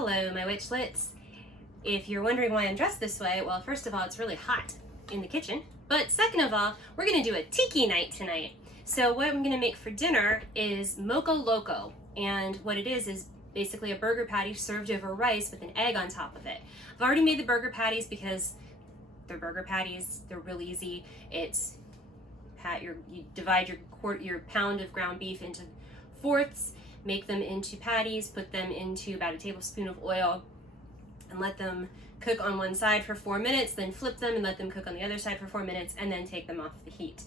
Hello, my witchlets. If you're wondering why I'm dressed this way, well, first of all, it's really hot in the kitchen. But second of all, we're gonna do a tiki night tonight. So what I'm gonna make for dinner is Moco Loco. And what it is basically a burger patty served over rice with an egg on top of it. I've already made the burger patties because they're burger patties. They're real easy. You divide your pound of ground beef into fourths, make them into patties, put them into about a tablespoon of oil, and let them cook on one side for 4 minutes, then flip them and let them cook on the other side for 4 minutes, and then take them off the heat.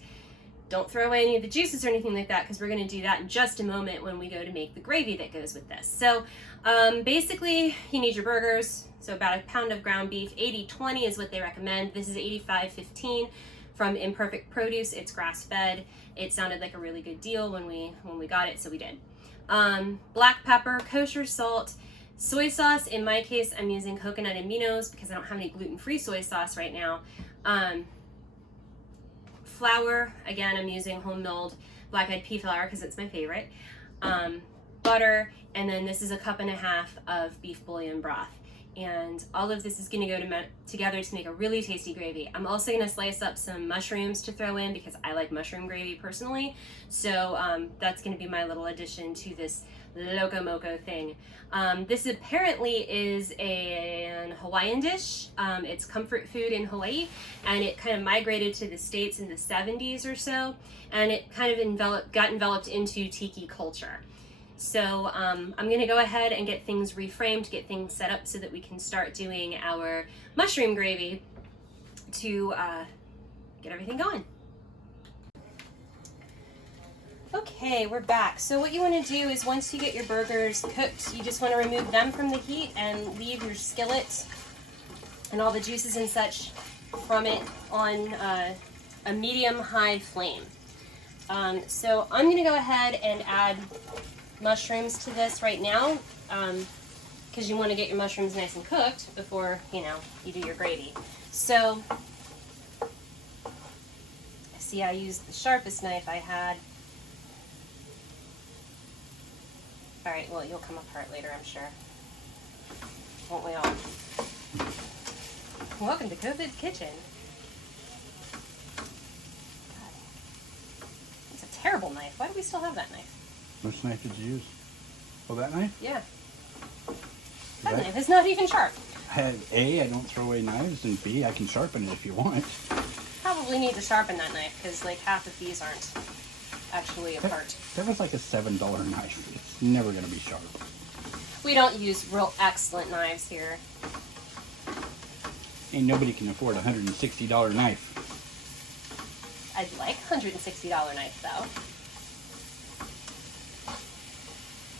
Don't throw away any of the juices or anything like that, because we're going to do that in just a moment when we go to make the gravy that goes with this. So basically, you need your burgers, so about a pound of ground beef. 80-20 is what they recommend. This is 85-15 from Imperfect Produce. It's grass-fed. It sounded like a really good deal when we got it, so we did. Black pepper, kosher salt, soy sauce. In my case, I'm using coconut aminos because I don't have any gluten-free soy sauce right now. Flour, again, I'm using home milled black-eyed pea flour because it's my favorite. Butter, and then this is a 1.5 cups of beef bouillon broth. And all of this is going to go together to make a really tasty gravy. I'm also going to slice up some mushrooms to throw in because I like mushroom gravy personally. So that's going to be my little addition to this Loco Moco thing. This apparently is an Hawaiian dish. It's comfort food in Hawaii, and it kind of migrated to the States in the 70s or so, and it kind of got enveloped into Tiki culture. So I'm going to go ahead and get things reframed, get things set up so that we can start doing our mushroom gravy to get everything going. Okay, we're back. So what you want to do is once you get your burgers cooked, you just want to remove them from the heat and leave your skillet and all the juices and such from it on a medium-high flame. So I'm going to go ahead and add mushrooms to this right now because you want to get your mushrooms nice and cooked before you do your gravy. So see, I used the sharpest knife I had. All right, well, you'll come apart later, I'm sure. Won't we all? Welcome to COVID's kitchen. God. It's a terrible knife. Why do we still have that knife? Which knife did you use? Oh, that knife? Yeah. That knife is not even sharp. A, I don't throw away knives, and B, I can sharpen it if you want. Probably need to sharpen that knife because like half of these aren't actually a part. That was like a $7 knife. It's never going to be sharp. We don't use real excellent knives here. Ain't nobody can afford a $160 knife. I'd like a $160 knife though.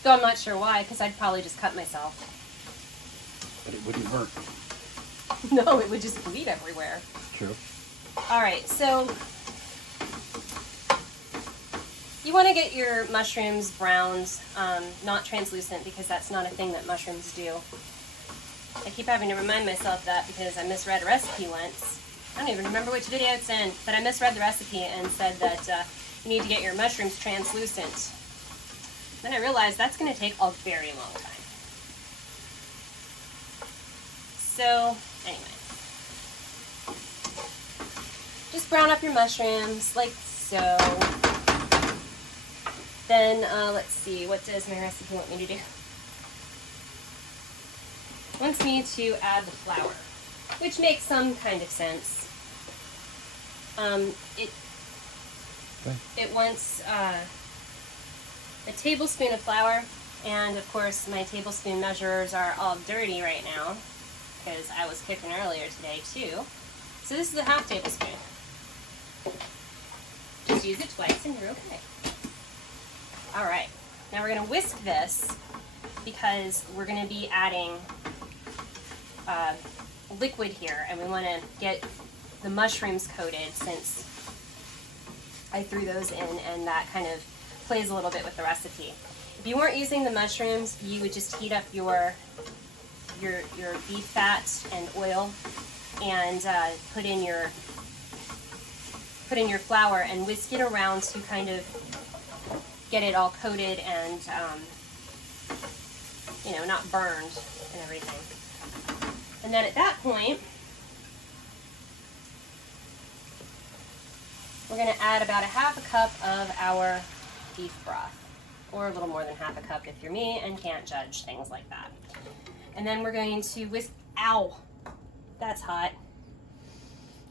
Though I'm not sure why, because I'd probably just cut myself. But it wouldn't hurt. No, it would just bleed everywhere. True. Alright, so you want to get your mushrooms browned, not translucent, because that's not a thing that mushrooms do. I keep having to remind myself that because I misread a recipe once. I don't even remember which video it's in, but I misread the recipe and said that you need to get your mushrooms translucent. Then I realized that's going to take a very long time. So, anyway. Just brown up your mushrooms, like so. Then, let's see, what does my recipe want me to do? It wants me to add the flour, which makes some kind of sense. It wants a tablespoon of flour, and of course my tablespoon measurers are all dirty right now because I was cooking earlier today too. So this is a half tablespoon. Just use it twice and you're okay. Alright, now we're going to whisk this because we're going to be adding liquid here, and we want to get the mushrooms coated since I threw those in, and that kind of plays a little bit with the recipe. If you weren't using the mushrooms, you would just heat up your beef fat and oil and put in your flour and whisk it around to kind of get it all coated and you know, not burned and everything. And then at that point, we're going to add about a half a cup of our beef broth, or a little more than half a cup if you're me and can't judge things like that. And then we're going to whisk, ow, that's hot.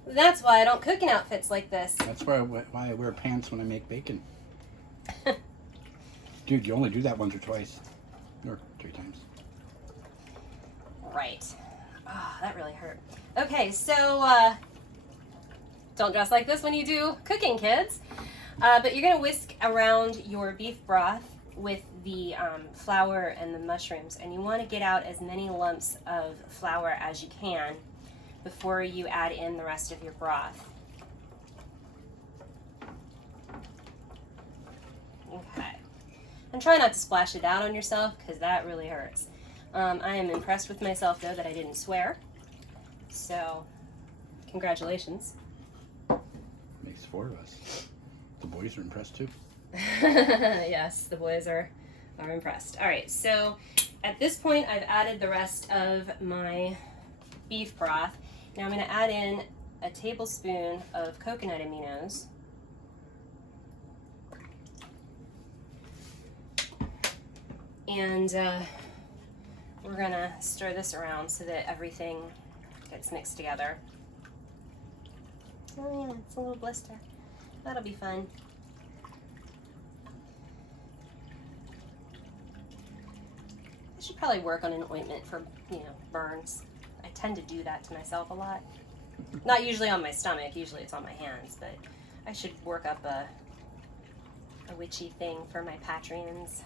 That's why I don't cook in outfits like this. That's why I wear pants when I make bacon. Dude, you only do that once or twice. Or 3 times. Right. Oh, that really hurt. Okay, so don't dress like this when you do cooking, kids. But you're going to whisk around your beef broth with the flour and the mushrooms. And you want to get out as many lumps of flour as you can before you add in the rest of your broth. Okay. And try not to splash it out on yourself because that really hurts. I am impressed with myself though that I didn't swear. So, congratulations. Makes 4 of us. The boys are impressed too. Yes, the boys are impressed. All right, so at this point I've added the rest of my beef broth. Now I'm going to add in a tablespoon of coconut aminos. And we're going to stir this around so that everything gets mixed together. Oh yeah, it's a little blister. That'll be fun. I should probably work on an ointment for, you know, burns. I tend to do that to myself a lot. Not usually on my stomach, usually it's on my hands, but I should work up a witchy thing for my Patreons.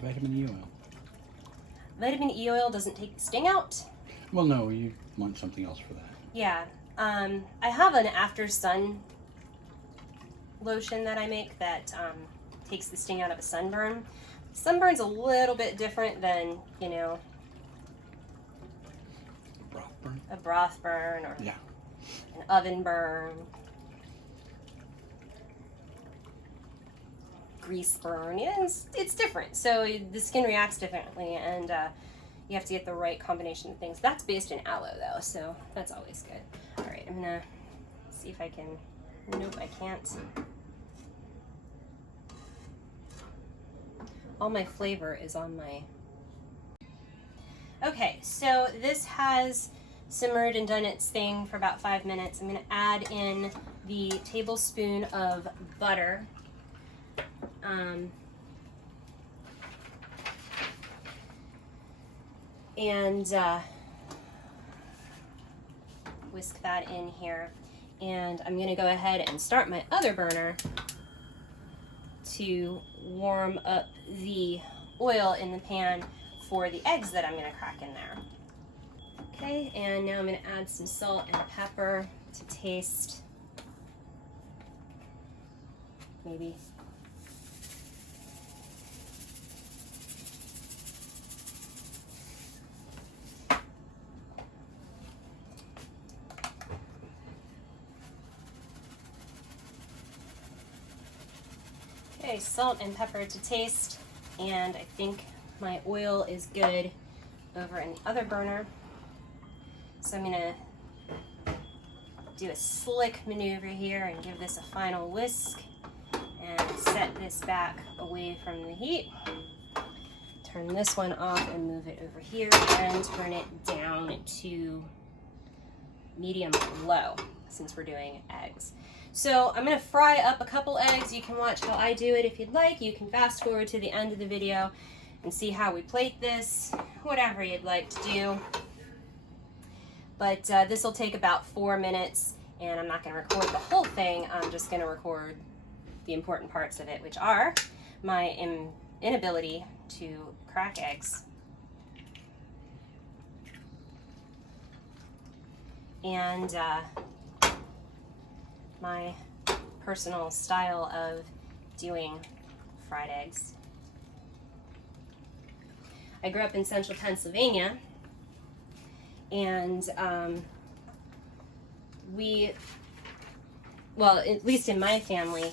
Vitamin E oil. Vitamin E oil doesn't take the sting out? Well, no, you want something else for that. Yeah. I have an after sun lotion that I make that takes the sting out of a sunburn. Sunburn's a little bit different than, you know, Broth burn? a broth burn or Yeah. an oven burn, grease burn. Yeah, it's different. So the skin reacts differently, and you have to get the right combination of things. That's based in aloe though, so that's always good. All right, I'm gonna see if I can. Nope, I can't. All my flavor is on my... Okay, so this has simmered and done its thing for about 5 minutes. I'm going to add in the tablespoon of butter. And whisk that in here. And I'm going to go ahead and start my other burner to warm up the oil in the pan for the eggs that I'm going to crack in there. Okay, and now I'm going to add some salt and pepper to taste. Maybe. Okay, salt and pepper to taste, and I think my oil is good over in the other burner. So I'm gonna do a slick maneuver here and give this a final whisk and set this back away from the heat. Turn this one off and move it over here and turn it down to medium low since we're doing eggs. So I'm going to fry up a couple eggs. You can watch how I do it if you'd like. You can fast forward to the end of the video and see how we plate this, whatever you'd like to do. But this will take about 4 minutes, and I'm not going to record the whole thing. I'm just going to record the important parts of it, which are my inability to crack eggs and my personal style of doing fried eggs. I grew up in central Pennsylvania, and well, at least in my family,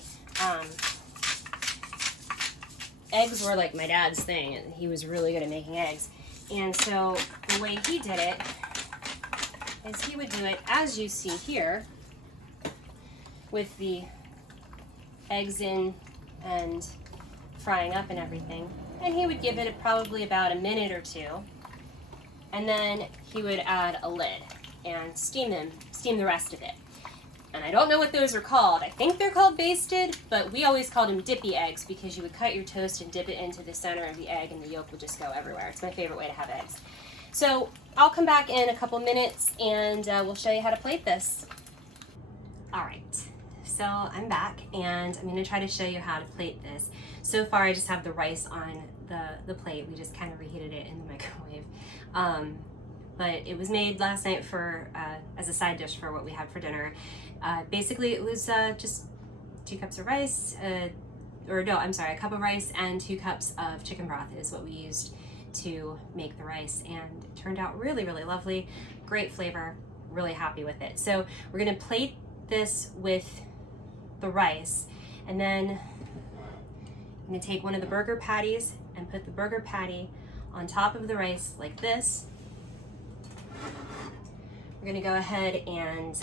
eggs were like my dad's thing, and he was really good at making eggs. And so the way he did it is he would do it as you see here, with the eggs in and frying up and everything. And he would give it probably about a minute or two. And then he would add a lid and steam the rest of it. And I don't know what those are called. I think they're called basted, but we always called them Dippy Eggs because you would cut your toast and dip it into the center of the egg and the yolk would just go everywhere. It's my favorite way to have eggs. So I'll come back in a couple minutes and we'll show you how to plate this. All right, so I'm back and I'm gonna try to show you how to plate this. So far I just have the rice on the plate. We just kind of reheated it in the microwave. But it was made last night for as a side dish for what we had for dinner. Basically it was just 2 cups of rice, a cup of rice and 2 cups of chicken broth is what we used to make the rice, and it turned out really, really lovely. Great flavor, really happy with it. So we're gonna plate this with the rice, and then I'm gonna take one of the burger patties and put the burger patty on top of the rice like this. We're gonna go ahead and,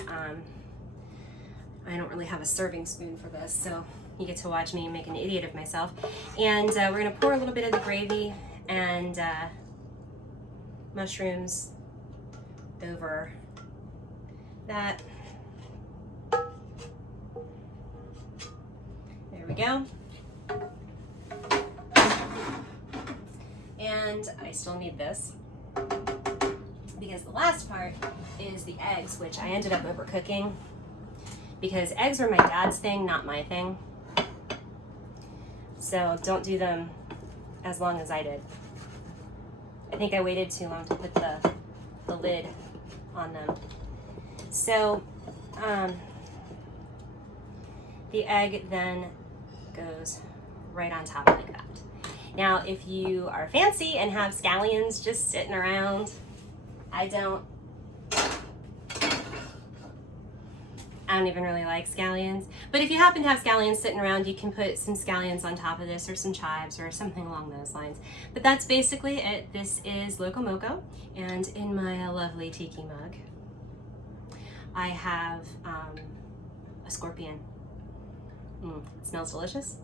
I don't really have a serving spoon for this, so you get to watch me make an idiot of myself. And we're gonna pour a little bit of the gravy and mushrooms over that. There we go. And I still need this because the last part is the eggs, which I ended up overcooking because eggs are my dad's thing, not my thing. So don't do them as long as I did. I think I waited too long to put the lid on them. So the egg then goes right on top like that. Now, if you are fancy and have scallions just sitting around, I don't even really like scallions, but if you happen to have scallions sitting around, you can put some scallions on top of this or some chives or something along those lines. But that's basically it. This is Loco Moco, and in my lovely Tiki mug, I have a scorpion. It smells delicious.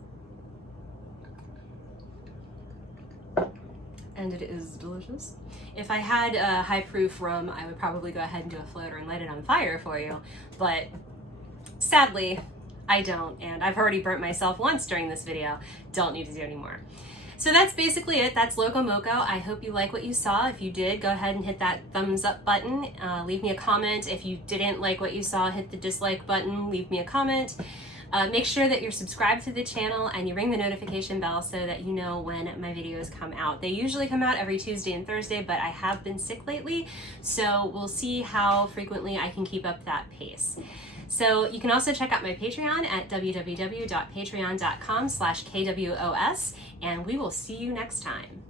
And it is delicious. If I had a high proof rum, I would probably go ahead and do a floater and light it on fire for you, but sadly, I don't, and I've already burnt myself once during this video. Don't need to do anymore. So that's basically it. That's Loco Moco. I hope you like what you saw. If you did, go ahead and hit that thumbs up button. Leave me a comment. If you didn't like what you saw, hit the dislike button. Leave me a comment. Make sure that you're subscribed to the channel and you ring the notification bell so that you know when my videos come out. They usually come out every Tuesday and Thursday, but I have been sick lately, so we'll see how frequently I can keep up that pace. So you can also check out my Patreon at www.patreon.com/KWOS, and we will see you next time.